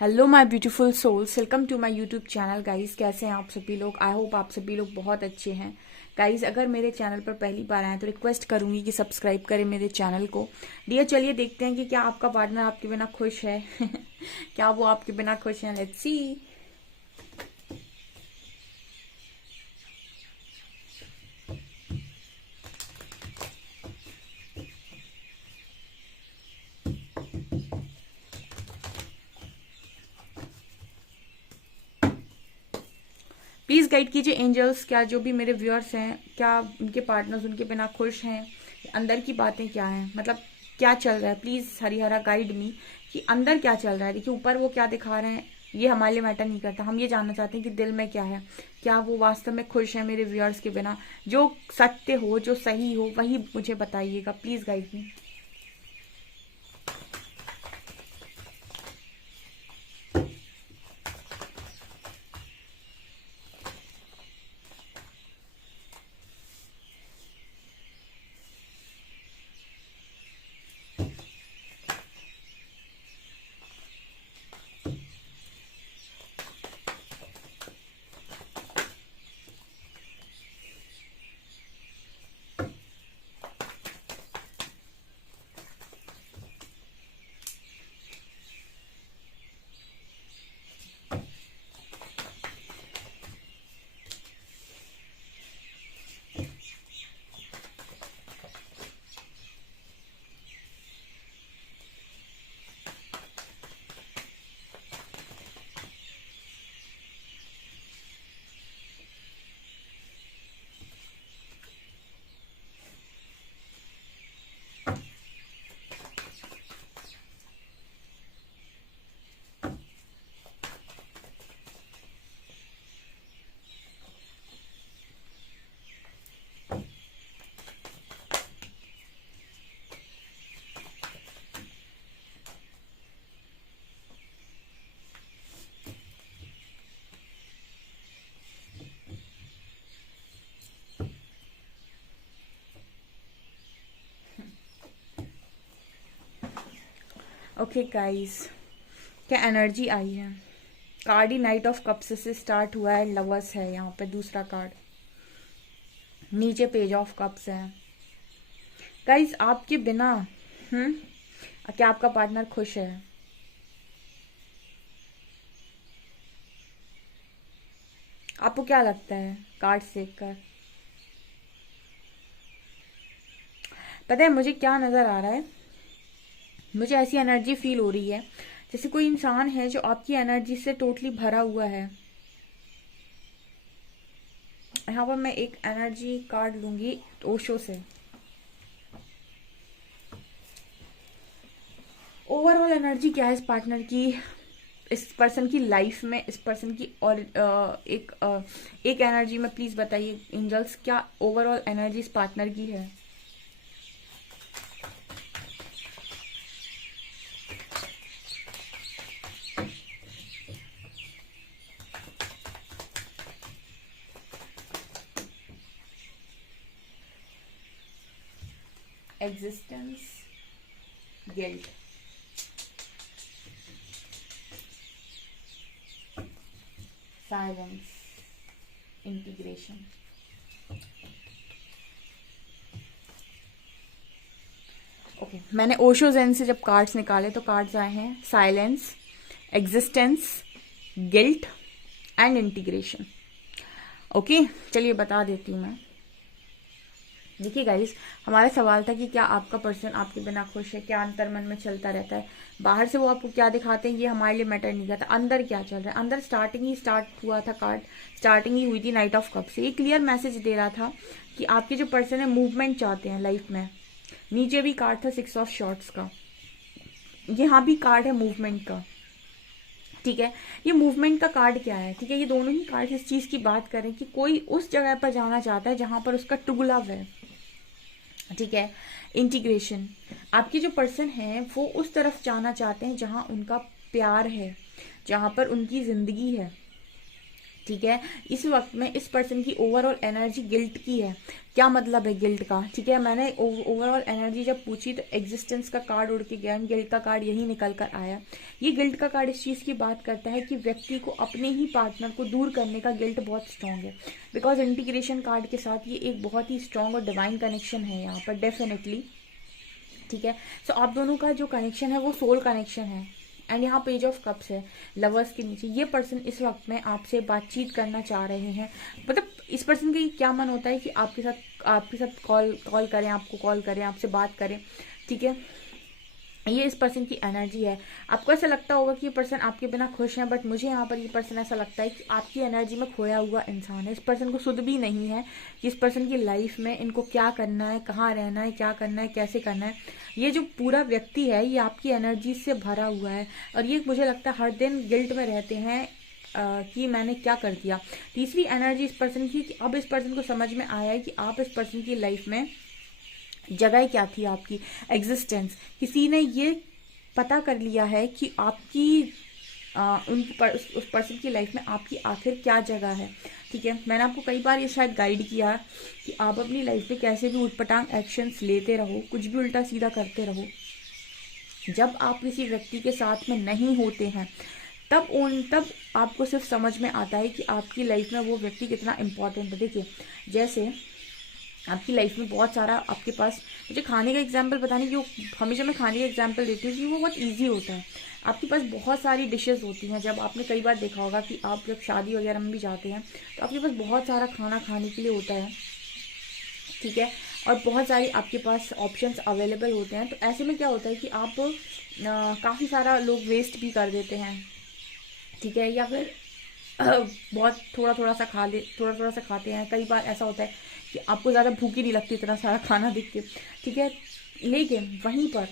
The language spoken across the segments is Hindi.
Hello my beautiful souls, welcome to my YouTube channel. Guys, कैसे हैं आप सभी लोग? आई होप आप सभी लोग बहुत अच्छे हैं। गाइस, अगर मेरे चैनल पर पहली बार आए तो रिक्वेस्ट करूंगी कि सब्सक्राइब करें मेरे चैनल को। डियर, चलिए देखते हैं कि क्या आपका पार्टनर आपके बिना खुश है। क्या वो आपके बिना खुश है? Let's see. प्लीज गाइड कीजिए एंजल्स, क्या जो भी मेरे व्यूअर्स हैं, क्या उनके पार्टनर्स उनके बिना खुश हैं? अंदर की बातें क्या हैं, मतलब क्या चल रहा है? प्लीज हरिहरा गाइड मी कि अंदर क्या चल रहा है। देखिए, ऊपर वो क्या दिखा रहे हैं ये हमारे लिए मैटर नहीं करता। हम ये जानना चाहते हैं कि दिल में क्या है, क्या वो वास्तव में खुश है मेरे व्यूअर्स के बिना। जो सत्य हो, जो सही हो, वही मुझे बताइएगा। Please guide me. Okay guys, क्या एनर्जी आई है? Card he night of cups से स्टार्ट हुआ है, लवर्स है यहाँ पे दूसरा कार्ड, नीचे पेज ऑफ कप्स है। गाइस, आपके बिना क्या आपका पार्टनर खुश है? आपको क्या लगता है कार्ड्स देखकर? पता है मुझे क्या नजर आ रहा है? मुझे ऐसी एनर्जी फील हो रही है जैसे कोई इंसान है जो आपकी एनर्जी से टोटली भरा हुआ है। यहाँ पर मैं एक एनर्जी कार्ड लूंगी ओशो से। ओवरऑल एनर्जी क्या है इस पार्टनर की, इस पर्सन की लाइफ में, इस पर्सन की? और एक एनर्जी में प्लीज बताइए एंजल्स, क्या ओवरऑल एनर्जी इस पार्टनर की है? Existence, guilt, silence, integration. Okay, मैंने ओशो ज़ेन से जब कार्ड्स निकाले तो कार्ड्स आए हैं silence, existence, guilt and integration. Okay, चलिए बता देती हूँ मैं। देखिए गाइस, हमारा सवाल था कि क्या आपका पर्सन आपके बिना खुश है, क्या अंतर मन में चलता रहता है। बाहर से वो आपको क्या दिखाते हैं ये हमारे लिए मैटर नहीं करता, अंदर क्या चल रहा है। अंदर स्टार्टिंग ही स्टार्ट हुआ था, कार्ड स्टार्टिंग ही हुई थी नाइट ऑफ कप से। ये क्लियर मैसेज दे रहा था कि आपके जो पर्सन है मूवमेंट चाहते हैं लाइफ में। नीचे भी कार्ड था सिक्स ऑफ शॉर्ट्स का, यहाँ भी कार्ड है मूवमेंट का। ठीक है, ये मूवमेंट का कार्ड क्या है? ठीक है, ये दोनों ही कार्ड इस चीज की बात करें कि कोई उस जगह पर जाना चाहता है जहां पर उसका टू लव है। ठीक है, इंटीग्रेशन, आपके जो पर्सन है वो उस तरफ जाना चाहते हैं जहां उनका प्यार है, जहां पर उनकी जिंदगी है। ठीक है। इस वक्त में इस पर्सन की ओवरऑल एनर्जी गिल्ट की है। क्या मतलब है गिल्ट का, ठीक है। मैंने ओवरऑल एनर्जी जब पूछी तो एग्जिस्टेंस का कार्ड उड़ के गया, गिल्ट का कार्ड यही निकल कर आया। ये गिल्ट का कार्ड इस चीज की बात करता है कि व्यक्ति को अपने ही पार्टनर को दूर करने का गिल्ट बहुत स्ट्रांग है, बिकॉज इंटीग्रेशन कार्ड के साथ ये एक बहुत ही स्ट्रांग और डिवाइन कनेक्शन है यहाँ पर डेफिनेटली, ठीक है। सो आप दोनों का जो कनेक्शन है वो सोल कनेक्शन है। एंड यहाँ पेज ऑफ कप्स है लवर्स के नीचे। ये पर्सन इस वक्त में आपसे बातचीत करना चाह रहे हैं, मतलब इस पर्सन का क्या मन होता है कि आपके साथ कॉल करें, आपको कॉल करें, आपसे बात करें, ठीक है। ये इस पर्सन की एनर्जी है। आपको ऐसा लगता होगा कि ये पर्सन आपके बिना खुश है, बट मुझे यहाँ पर ये पर्सन ऐसा लगता है कि आपकी एनर्जी में खोया हुआ इंसान है। इस पर्सन को सुध भी नहीं है कि इस पर्सन की लाइफ में इनको क्या करना है, कहाँ रहना है, क्या करना है, कैसे करना है। ये जो पूरा व्यक्ति है ये आपकी एनर्जी से भरा हुआ है, और ये मुझे लगता है हर दिन गिल्ट में रहते हैं कि मैंने क्या कर दिया। तीसरी एनर्जी इस पर्सन की कि अब इस पर्सन को समझ में आया है कि आप इस पर्सन की लाइफ में जगह क्या थी, आपकी एग्जिस्टेंस। किसी ने ये पता कर लिया है कि आपकी उस पर्सन की लाइफ में आपकी आखिर क्या जगह है, ठीक है। मैंने आपको कई बार ये शायद गाइड किया कि आप अपनी लाइफ में कैसे भी उटपटांग एक्शंस लेते रहो, कुछ भी उल्टा सीधा करते रहो, जब आप किसी व्यक्ति के साथ में नहीं होते हैं तब आपको सिर्फ समझ में आता है कि आपकी लाइफ में वो व्यक्ति कितना इम्पोर्टेंट है। देखिए जैसे आपकी लाइफ में बहुत सारा आपके पास, मुझे खाने का एग्जाम्पल बताने की हमेशा मैं खाने का एग्जाम्पल देती हूँ कि वो बहुत इजी होता है। आपके पास बहुत सारी डिशेस होती हैं। जब आपने कई बार देखा होगा कि आप जब शादी वगैरह में भी जाते हैं तो आपके पास बहुत सारा खाना खाने के लिए होता है, ठीक है, और बहुत सारी आपके पास ऑप्शंस अवेलेबल होते हैं। तो ऐसे में क्या होता है कि आप काफ़ी सारा लोग वेस्ट भी कर देते हैं, ठीक है, या फिर बहुत थोड़ा थोड़ा सा खाते हैं। कई बार ऐसा होता है कि आपको ज़्यादा भूख ही नहीं लगती इतना सारा खाना देख के, ठीक है। लेकिन वहीं पर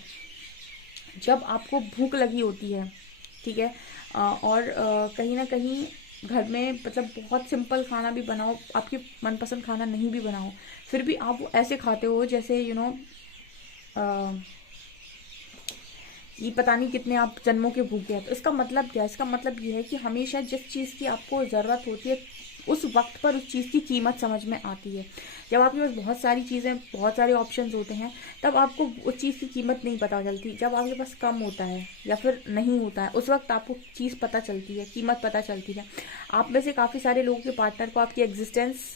जब आपको भूख लगी होती है, ठीक है, और कहीं ना कहीं घर में मतलब बहुत सिंपल खाना भी बनाओ, आपकी मनपसंद खाना नहीं भी बनाओ, फिर भी आप वो ऐसे खाते हो जैसे ये पता नहीं कितने आप जन्मों के भूखे हैं। तो इसका मतलब क्या है? इसका मतलब ये है कि हमेशा जिस चीज़ की आपको ज़रूरत होती है उस वक्त पर उस चीज़ की कीमत समझ में आती है। जब आपके पास बहुत सारी चीज़ें, बहुत सारे ऑप्शंस होते हैं, तब आपको उस चीज़ की कीमत नहीं पता चलती। जब आपके पास कम होता है या फिर नहीं होता है, उस वक्त आपको चीज़ पता चलती है, कीमत पता चलती है। आप में से काफ़ी सारे लोगों के पार्टनर को आपकी एग्जिस्टेंस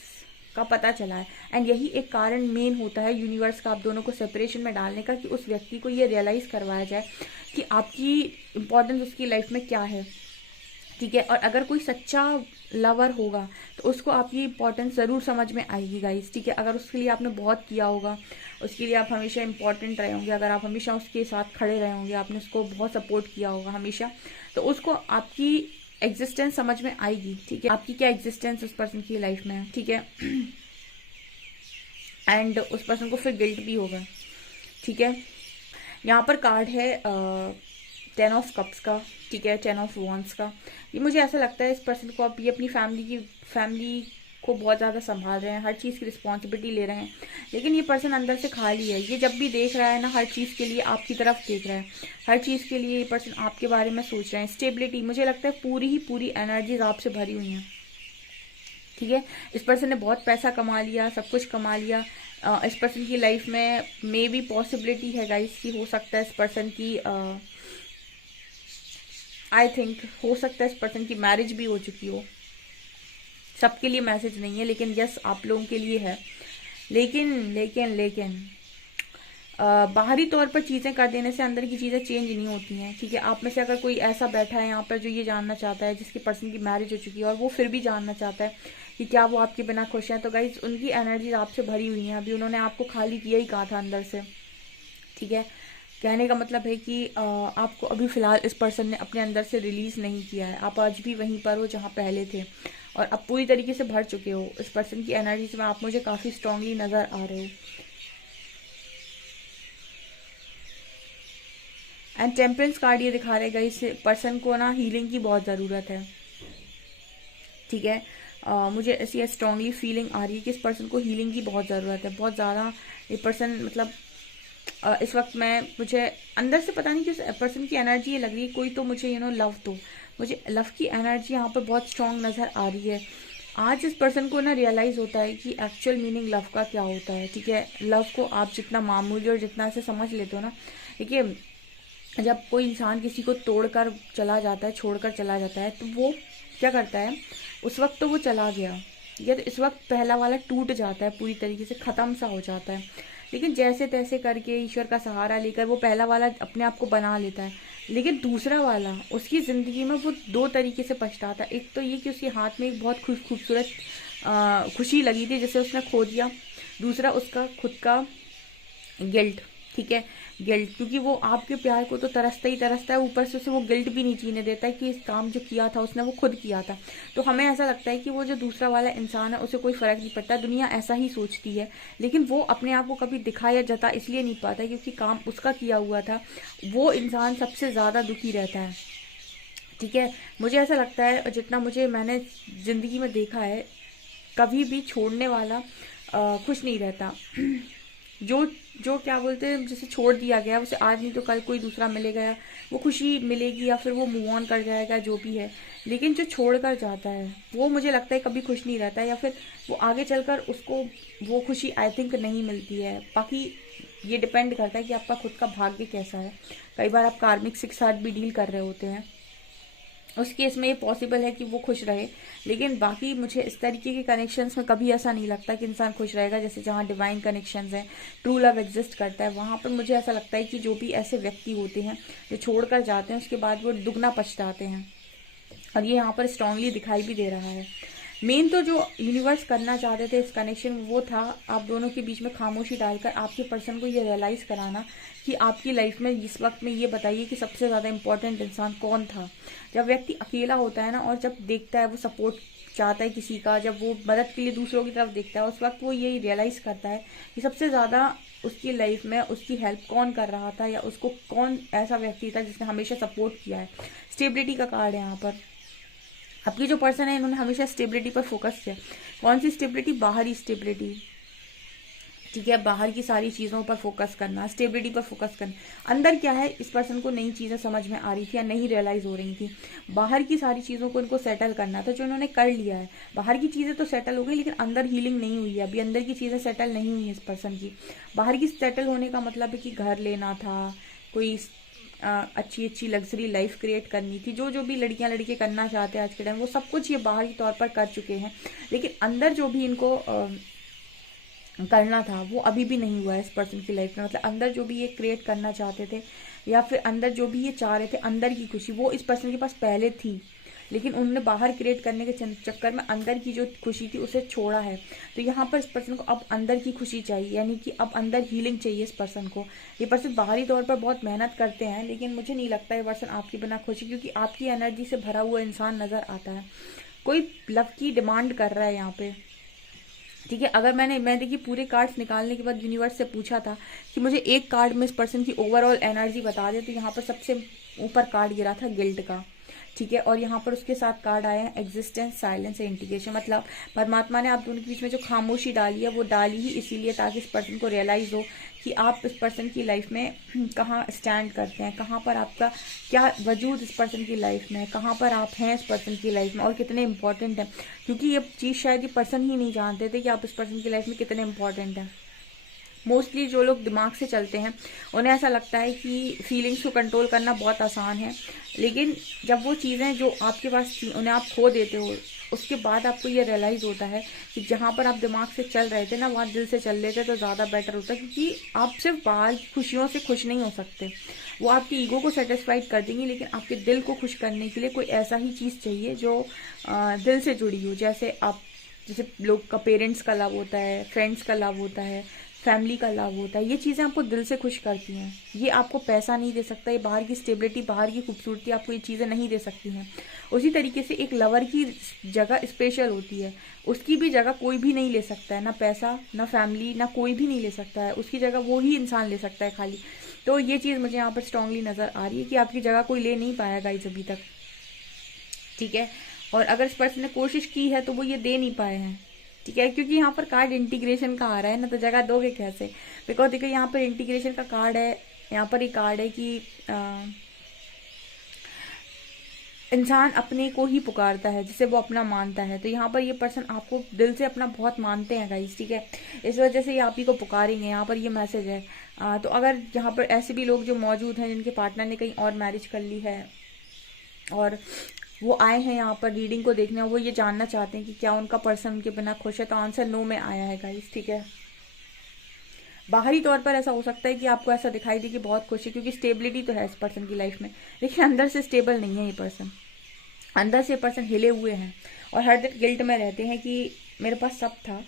का पता चला है, एंड यही एक कारण मेन होता है यूनिवर्स का आप दोनों को सेपरेशन में डालने का, कि उस व्यक्ति को ये रियलाइज़ करवाया जाए कि आपकी इम्पोर्टेंस उसकी लाइफ में क्या है, ठीक है। और अगर कोई सच्चा लवर होगा तो उसको आपकी इंपॉर्टेंस ज़रूर समझ में आएगी गाइस, ठीक है। अगर उसके लिए आपने बहुत किया होगा, उसके लिए आप हमेशा इंपॉर्टेंट रहे होंगे, अगर आप हमेशा उसके साथ खड़े रहे होंगे, आपने उसको बहुत सपोर्ट किया होगा हमेशा, तो उसको आपकी एग्जिस्टेंस समझ में आएगी, ठीक है। आपकी क्या एग्जिस्टेंस उस पर्सन की लाइफ में है, ठीक है। एंड उस पर्सन को फिर गिल्ट भी होगा, ठीक है। यहाँ पर कार्ड है 10 ऑफ कप्स का, ठीक है, 10 ऑफ वॉन्ड्स का। ये मुझे ऐसा लगता है इस पर्सन को आप ये अपनी फैमिली को बहुत ज़्यादा संभाल रहे हैं, हर चीज़ की रिस्पॉन्सिबिलिटी ले रहे हैं, लेकिन ये पर्सन अंदर से खाली है। ये जब भी देख रहा है ना, हर चीज़ के लिए आपकी तरफ देख रहा है, हर चीज़ के लिए ये पर्सन आपके बारे में सोच रहे हैं। स्टेबिलिटी, मुझे लगता है पूरी एनर्जीज आपसे भरी हुई हैं, ठीक है। इस पर्सन ने बहुत पैसा कमा लिया, सब कुछ कमा लिया। इस पर्सन की लाइफ में मे भी पॉसिबिलिटी है गाइस कि हो सकता है इस पर्सन की आई थिंक हो सकता है इस पर्सन की मैरिज भी हो चुकी हो। सबके लिए मैसेज नहीं है, लेकिन यस आप लोगों के लिए है। लेकिन बाहरी तौर पर चीज़ें कर देने से अंदर की चीज़ें चेंज नहीं होती हैं, ठीक है। आप में से अगर कोई ऐसा बैठा है यहाँ पर जो ये जानना चाहता है, जिसकी पर्सन की मैरिज हो चुकी है और वो फिर भी जानना चाहता है कि क्या वो आपके बिना खुश हैं, तो गाइज उनकी एनर्जीज आपसे भरी हुई हैं। अभी उन्होंने आपको खाली किया ही कहा था अंदर से, ठीक है। कहने का मतलब है कि आपको अभी फ़िलहाल इस पर्सन ने अपने अंदर से रिलीज़ नहीं किया है। आप आज भी वहीं पर हो जहाँ पहले थे, और अब पूरी तरीके से भर चुके हो। इस पर्सन की एनर्जीज में आप मुझे काफ़ी स्ट्रांगली नज़र आ रहे हो। एंड टेम्परेंस कार्ड ये दिखा रहेगा इस पर्सन को ना हीलिंग की बहुत ज़रूरत है, ठीक है। मुझे ऐसी स्ट्रांगली फीलिंग आ रही है कि इस पर्सन को हीलिंग की बहुत ज़रूरत है, बहुत ज़्यादा। ये पर्सन मतलब इस वक्त मुझे अंदर से पता नहीं किस पर्सन की एनर्जी ये लग रही है, कोई तो मुझे लव दो, मुझे लव की एनर्जी यहाँ पर बहुत स्ट्रांग नज़र आ रही है। आज इस पर्सन को ना रियलाइज़ होता है कि एक्चुअल मीनिंग लव का क्या होता है। ठीक है, लव को आप जितना मामूली और जितना ऐसे समझ लेते हो ना, देखिए जब कोई इंसान किसी को तोड़कर चला जाता है, छोड़कर चला जाता है, तो वो क्या करता है, उस वक्त तो वो चला गया, या तो इस वक्त पहला वाला टूट जाता है, पूरी तरीके से ख़त्म सा हो जाता है। लेकिन जैसे तैसे करके ईश्वर का सहारा लेकर वो पहला वाला अपने आप को बना लेता है। लेकिन दूसरा वाला उसकी ज़िंदगी में वो दो तरीके से पछताता है। एक तो ये कि उसके हाथ में एक बहुत खूबसूरत खुशी लगी थी, जिसे उसने खो दिया। दूसरा उसका खुद का गिल्ट। ठीक है, गिल्ट, क्योंकि वो आपके प्यार को तो तरसता ही तरसता है, ऊपर से उसे वो गिल्ट भी नहीं जीने देता है कि इस काम जो किया था उसने वो खुद किया था। तो हमें ऐसा लगता है कि वो जो दूसरा वाला इंसान है उसे कोई फ़र्क नहीं पड़ता, दुनिया ऐसा ही सोचती है। लेकिन वो अपने आप को कभी दिखा या जता इसलिए नहीं पाता क्योंकि काम उसका किया हुआ था। वो इंसान सबसे ज़्यादा दुखी रहता है। ठीक है, मुझे ऐसा लगता है, जितना मैंने ज़िंदगी में देखा है, कभी भी छोड़ने वाला खुश नहीं रहता। जो जो क्या बोलते हैं, जिसे छोड़ दिया गया उसे आज नहीं तो कल कोई दूसरा मिलेगा, वो खुशी मिलेगी या फिर वो मूव ऑन कर जाएगा, जो भी है। लेकिन जो छोड़ कर जाता है वो मुझे लगता है कभी खुश नहीं रहता है, या फिर वो आगे चलकर उसको वो खुशी आई थिंक नहीं मिलती है। बाकी ये डिपेंड करता है कि आपका खुद का भाग्य कैसा है। कई बार आप कार्मिक के साथ भी डील कर रहे होते हैं, उस केस में ये पॉसिबल है कि वो खुश रहे। लेकिन बाकी मुझे इस तरीके के कनेक्शंस में कभी ऐसा नहीं लगता कि इंसान खुश रहेगा। जैसे जहाँ डिवाइन कनेक्शंस हैं, ट्रू लव एग्जिस्ट करता है, वहाँ पर मुझे ऐसा लगता है कि जो भी ऐसे व्यक्ति होते हैं जो छोड़ कर जाते हैं, उसके बाद वो दुगना पछताते हैं। और ये यहाँ पर स्ट्रांगली दिखाई भी दे रहा है। मेन तो जो यूनिवर्स करना चाहते थे इस कनेक्शन में, वो था आप दोनों के बीच में खामोशी डालकर आपके पर्सन को ये रियलाइज़ कराना कि आपकी लाइफ में इस वक्त में ये बताइए कि सबसे ज़्यादा इम्पोर्टेंट इंसान कौन था। जब व्यक्ति अकेला होता है ना, और जब देखता है वो सपोर्ट चाहता है किसी का, जब वो मदद के लिए दूसरों की तरफ देखता है, उस वक्त वो यही रियलाइज़ करता है कि सबसे ज़्यादा उसकी लाइफ में उसकी हेल्प कौन कर रहा था, या उसको कौन ऐसा व्यक्ति था जिसने हमेशा सपोर्ट किया है। स्टेबिलिटी का कार्ड है यहाँ पर। आपकी जो पर्सन है, इन्होंने हमेशा स्टेबिलिटी पर फोकस किया। कौन सी स्टेबिलिटी? बाहरी स्टेबिलिटी। ठीक है, बाहर की सारी चीज़ों पर फोकस करना, स्टेबिलिटी पर फोकस करना। अंदर क्या है, इस पर्सन को नई चीज़ें समझ में आ रही थी या नहीं रियलाइज़ हो रही थी। बाहर की सारी चीज़ों को इनको सेटल करना था, जो इन्होंने कर लिया है। बाहर की चीज़ें तो सेटल हो गई, लेकिन अंदर हीलिंग नहीं हुई है। अभी अंदर की चीज़ें सेटल नहीं हुई है इस पर्सन की। बाहर की सेटल होने का मतलब है कि घर लेना था, कोई अच्छी अच्छी लग्जरी लाइफ क्रिएट करनी थी, जो भी लड़कियां लड़के करना चाहते हैं आज के टाइम, वो सब कुछ ये बाहरी तौर पर कर चुके हैं। लेकिन अंदर जो भी इनको करना था वो अभी भी नहीं हुआ है इस पर्सन की लाइफ में। मतलब अंदर जो भी ये क्रिएट करना चाहते थे, या फिर अंदर जो भी ये चाह रहे थे, अंदर की खुशी वो इस पर्सन के पास पहले थी, लेकिन उन्होंने बाहर क्रिएट करने के चक्कर में अंदर की जो खुशी थी उसे छोड़ा है। तो यहाँ पर इस पर्सन को अब अंदर की खुशी चाहिए, यानी कि अब अंदर हीलिंग चाहिए इस पर्सन को। ये पर्सन बाहरी तौर पर बहुत मेहनत करते हैं, लेकिन मुझे नहीं लगता ये पर्सन आपके बिना खुशी, क्योंकि आपकी एनर्जी से भरा हुआ इंसान नज़र आता है। कोई लव की डिमांड कर रहा है यहाँ पे। ठीक है, अगर मैं देखिए पूरे कार्ड्स निकालने के बाद यूनिवर्स से पूछा था कि मुझे एक कार्ड में इस पर्सन की ओवरऑल एनर्जी बता दे, तो यहाँ पर सबसे ऊपर कार्ड गिरा था गिल्ट का। ठीक है, और यहाँ पर उसके साथ कार्ड आए हैं एग्जिस्टेंस, साइलेंस और इंटीग्रेशन। मतलब परमात्मा ने आप दोनों के बीच में जो खामोशी डाली है वो डाली ही इसीलिए ताकि इस पर्सन को रियलाइज़ हो कि आप इस पर्सन की लाइफ में कहाँ स्टैंड करते हैं, कहाँ पर आपका क्या वजूद इस पर्सन की लाइफ में, कहाँ पर आप हैं इस पर्सन की लाइफ में और कितने इंपॉर्टेंट हैं। क्योंकि ये चीज़ शायद ये पर्सन ही नहीं जानते थे कि आप इस पर्सन की लाइफ में कितने इंपॉर्टेंट हैं। मोस्टली जो लोग दिमाग से चलते हैं उन्हें ऐसा लगता है कि फीलिंग्स को कंट्रोल करना बहुत आसान है, लेकिन जब वो चीज़ें जो आपके पास थी उन्हें आप खो देते हो, उसके बाद आपको ये रियलाइज़ होता है कि जहाँ पर आप दिमाग से चल रहे थे ना, वहाँ दिल से चल लेते तो ज़्यादा बेटर होता, क्योंकि आप सिर्फ बाहर की खुशियों से खुश नहीं हो सकते। वो आपकी ईगो को सेटिस्फाइड कर देंगी, लेकिन आपके दिल को खुश करने के लिए कोई ऐसा ही चीज़ चाहिए जो दिल से जुड़ी हो। जैसे लोग का पेरेंट्स का लव होता है, फ्रेंड्स का लव होता है, फैमिली का लव होता है, ये चीज़ें आपको दिल से खुश करती हैं। ये आपको पैसा नहीं दे सकता, ये बाहर की स्टेबिलिटी, बाहर की खूबसूरती आपको ये चीज़ें नहीं दे सकती हैं। उसी तरीके से एक लवर की जगह स्पेशल होती है, उसकी भी जगह कोई भी नहीं ले सकता है, ना पैसा, ना फैमिली, ना कोई भी नहीं ले सकता है। उसकी जगह वो ही इंसान ले सकता है खाली। तो ये चीज़ मुझे यहाँ पर स्ट्रांगली नज़र आ रही है कि आपकी जगह कोई ले नहीं पाया गाइस अभी तक। ठीक है, और अगर इस पर्सन ने कोशिश की है तो वो ये दे नहीं पाए हैं। ठीक है, क्योंकि यहाँ पर कार्ड इंटीग्रेशन का आ रहा है ना, तो जगह दोगे कैसे? बिकॉज देखो यहाँ पर इंटीग्रेशन का कार्ड है, यहाँ पर एक कार्ड है कि इंसान अपने को ही पुकारता है जिसे वो अपना मानता है। तो यहाँ पर ये पर्सन आपको दिल से अपना बहुत मानते हैं गाइस, ठीक है, इस वजह से ये आप ही को पुकारेंगे। यहाँ पर ये मैसेज है। तो अगर यहाँ पर ऐसे भी लोग जो मौजूद हैं जिनके पार्टनर ने कहीं और मैरिज कर ली है और वो आए हैं यहाँ पर रीडिंग को देखने और वो ये जानना चाहते हैं कि क्या उनका पर्सन उनके बिना खुश है, तो आंसर नो में आया है गाइस, ठीक है। बाहरी तौर पर ऐसा हो सकता है कि आपको ऐसा दिखाई दे कि बहुत खुश है, क्योंकि स्टेबिलिटी तो है इस पर्सन की लाइफ में, लेकिन अंदर से स्टेबल नहीं है ये पर्सन। अंदर से पर्सन हिले हुए हैं और हर दिन गिल्ट में रहते हैं कि मेरे पास सब था,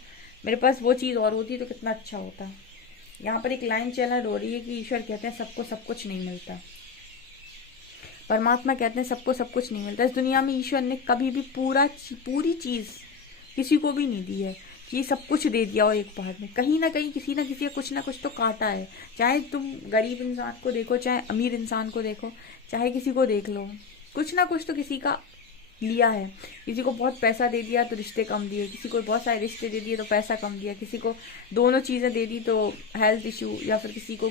मेरे पास वो चीज़ और होती तो कितना अच्छा होता। यहाँ पर एक लाइन चैनल हो रही है कि ईश्वर कहते हैं सबको सब कुछ नहीं मिलता, परमात्मा कहते हैं सबको सब कुछ नहीं मिलता। इस दुनिया में ईश्वर ने कभी भी पूरी चीज़ किसी को भी नहीं दी है कि सब कुछ दे दिया और एक बार में। कहीं ना कहीं किसी ना किसी का कुछ ना कुछ तो काटा है। चाहे तुम गरीब इंसान को देखो, चाहे अमीर इंसान को देखो, चाहे किसी को देख लो, कुछ ना कुछ तो किसी का लिया है। किसी को बहुत पैसा दे दिया तो रिश्ते कम दिए, किसी को बहुत सारे रिश्ते दे दिए तो पैसा कम दिया, किसी को दोनों चीज़ें दे दी तो हेल्थ इशू, या फिर किसी को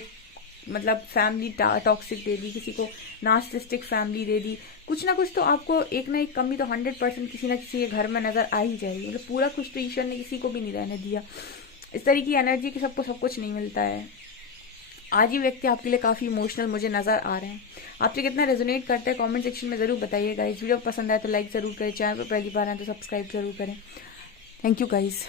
मतलब फैमिली टॉक्सिक दे दी, किसी को नार्सिसिस्टिक फैमिली दे दी। कुछ ना कुछ तो आपको एक ना एक कमी तो 100% किसी ना किसी के घर में नजर आ ही जाएगी। मतलब पूरा कुछ तो ईश्वर ने किसी को भी नहीं रहने दिया। इस तरह की एनर्जी कि सबको सब कुछ नहीं मिलता है। आज ही व्यक्ति आपके लिए काफ़ी इमोशनल मुझे नज़र आ रहे हैं। आपसे कितना रेजोनेट करता है कमेंट सेक्शन में ज़रूर बताइएगा। इस वीडियो पसंद आए तो लाइक ज़रूर करें, चैनल पर पहली बार आए तो सब्सक्राइब जरूर करें। Thank you guys.